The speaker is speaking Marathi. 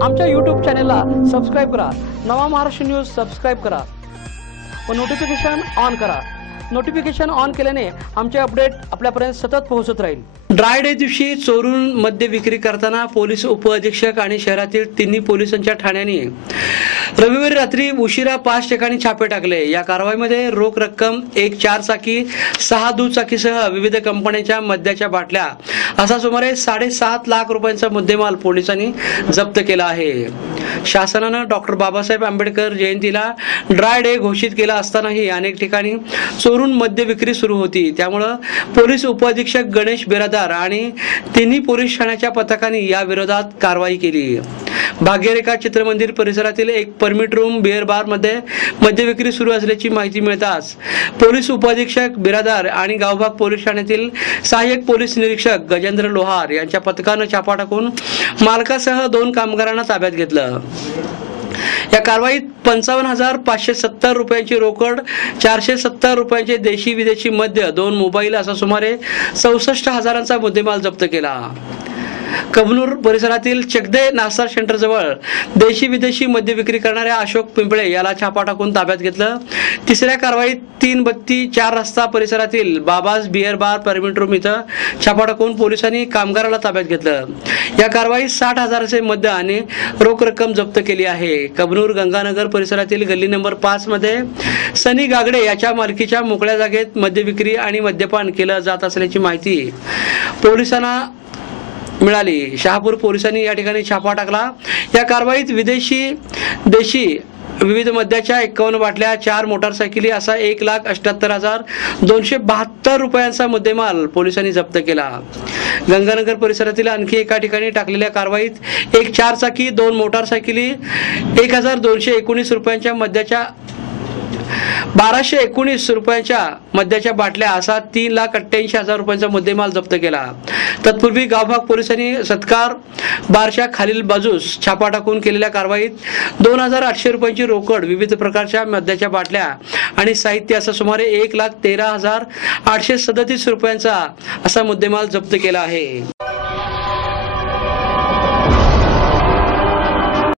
आमच्या यूट्यूब चॅनेलला सबस्क्राईब करा. नवा महाराष्ट्र न्यूज सबस्क्राईब करा. व नोटिफिकेशन ऑन करा. नोटिफिकेशन ऑन केल्याने आमचे अपडेट आपल्यापर्यंत सतत पोहोचत राहील. ड्राय डे दिवशी चोरून मद्य विक्री करताना पोलीस उपअधीक्षक आणि शहरातील तिन्ही पोलिसांच्या ठाण्याने रविवारी रात्री उशिरा पाच ठिकाणी छापे टाकले. या कारवाईमध्ये रोख रक्कम एक चार चाकी सहा दुचाकीसह विविध कंपन्यांच्या मद्याच्या बाटल्या असा सुमारे साडेसात लाख रुपयांचा मुद्देमाल पोलिसांनी जप्त केला आहे. शासनानं डॉक्टर बाबासाहेब आंबेडकर जयंतीला ड्राय डे घोषित केला असतानाही अनेक ठिकाणी चोरून मद्य विक्री सुरू होती. त्यामुळं पोलीस उपअधीक्षक गणेश बिरादार आणि तिन्ही पोलीस ठाण्याच्या पथकांनी या विरोधात कारवाई केली. भाग्यरेखा चित्रमंदिर परिसरातील एक परमिट रूम बिअर बारमध्ये मद्य विक्री सुरू असल्याची माहिती मिळताच पोलीस उपअधीक्षक बिरादार आणि गावभाग पोलीस ठाण्यातील सहाय्यक पोलीस निरीक्षक गजेंद्र लोहार यांच्या पथकानं छापा टाकून मालकासह दोन कामगारांना ताब्यात घेतलं. या कारवाईत पंचावन्न हजार पाचशे सत्तर रुपयांची रोकड चारशे सत्तर रुपयांचे देशी विदेशी मद्य दोन मोबाईल असा सुमारे चौसष्ट हजारांचा मुद्देमाल जप्त केला. कबनूर परिसरातील चकदे नास्ता सेंटर जवळ देशी विदेशी मद्य विक्री करणाऱ्या अशोक पिंपळे याला छापा टाकून ताब्यात घेतलं. तिसऱ्या कारवाईत तीन बत्ती चार रस्ता परिसरातील बाबाज बिअर बार परमिट रूम इथं छापा टाकून पोलिसांनी कामगाराला ताब्यात घेतलं. या कारवाईत साठ हजाराचे मद्य आणि रोख रक्कम जप्त केली आहे. कबनूर गंगानगर परिसरातील गल्ली नंबर पाच मध्ये सनी गागडे याच्या मालकीच्या मोकळ्या जागेत मद्य विक्री आणि मद्यपान केलं जात असल्याची माहिती पोलिसांना मिळाली. शहापूर पोलिसांनी या ठिकाणी छापा टाकला. या कारवाईत विदेशी देशी विविध मद्याच्या एकावन्न बाटल्या चार मोटारसायकली असा एक लाख अठ्याहत्तर हजार दोनशे बहात्तर रुपयांचा मुद्देमाल पोलिसांनी जप्त केला. गंगानगर परिसरातील आणखी एका ठिकाणी टाकलेल्या कारवाईत एक चार चाकी दोन मोटारसायकली एक हजार दोनशे एकोणीस रुपयांच्या मद्याच्या बाराशे एकोणीस रुपयांच्या मद्याच्या बाटल्या असा तीन लाख अठ्ठ्याऐंशी हजार रुपयांचा मुद्देमाल जप्त केला. तत्पूर्वी गावभाग पोलिसांनी सत्कार बारच्या खालील बाजूस छापा टाकून केलेल्या कारवाईत दोन हजार आठशे रुपयांची रोकड विविध प्रकारच्या मद्याच्या बाटल्या आणि साहित्य असा सुमारे एक लाख तेरा हजार आठशे सदतीस रुपयांचा असा मुद्देमाल जप्त केला आहे.